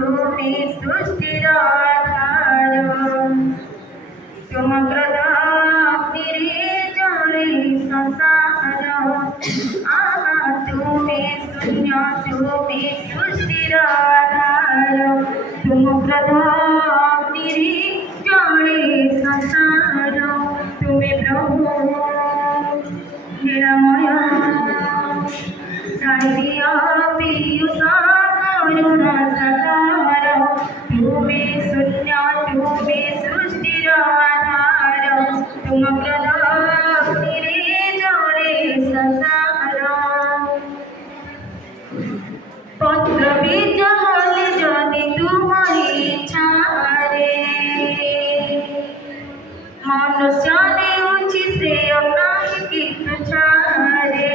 तुमे सृष्टिर आधार तुम प्रदाप्तिरे जले संसार तुमे शून्य तुमे सृष्टिर आधार तुम प्रदाप्तिरे जले संसार तुमे प्रभु निरामय करुणा साकार तुमे शून्य तुमे सृष्टिर आधार तुम प्रदाप्तिरे जले संसार पत्र बीज हले जदि तुम इच्छा रे मनुष्य नेउछि श्रेय काहि तुच्छारे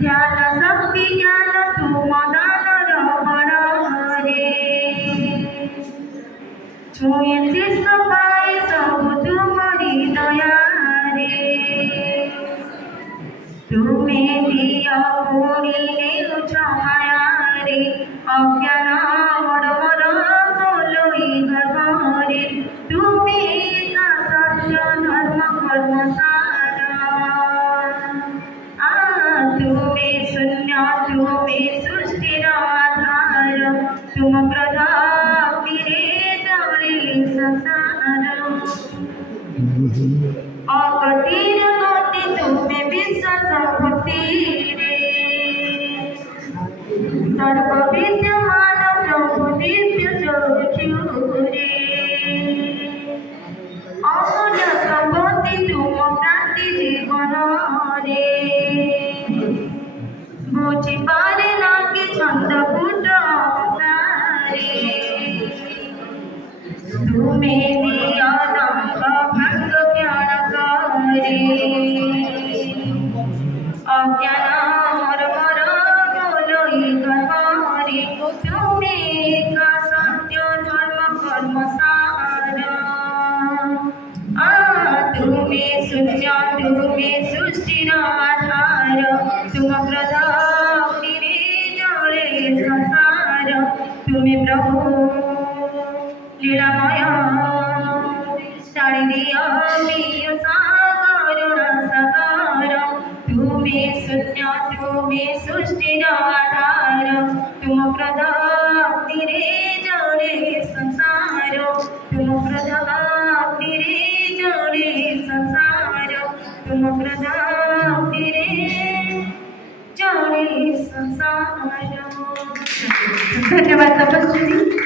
ध्यान शक्ति ज्ञान तुम दानर बड़े छुए शिष्य पाए सब तुमरी दया रे तुमे दिया पूरी नेउछ माया रे अज्ञान मरमर बोलोई गर्भरे तुमे का सत्य धर्म कर्म सारा तुमे शून्य तुमे सृष्टिर आधार तुम प्रदाप्तिरे जले संसार अगतिर गति तुमे विश्वास भक्ति रे सर्व विद्यमान प्रभु दिव्य चक्षुरे अमूल्य संपत्ति तुम प्राप्ति जीवन रे बुझी पारे ना कि छंद पुट तुमे दिया दम्भ भंग ज्ञान करे अज्ञान मरमर बोलोई गर्भरे तुमे का सत्य धर्म कर्म सारा तुमे शून्य तुमे सृष्टिर आधार तुम प्रदाप्तिरे जले संसार तुमे प्रभु लीलामय करुणा साकार तुमे शून्य तुमे सृष्टिर आधार तुम प्रदाप्तिरे जले संसार तुम प्रदाप्तिरे जले संसार तुम प्रदाप्तिरे जले संसार। धन्यवाद तपस्वी।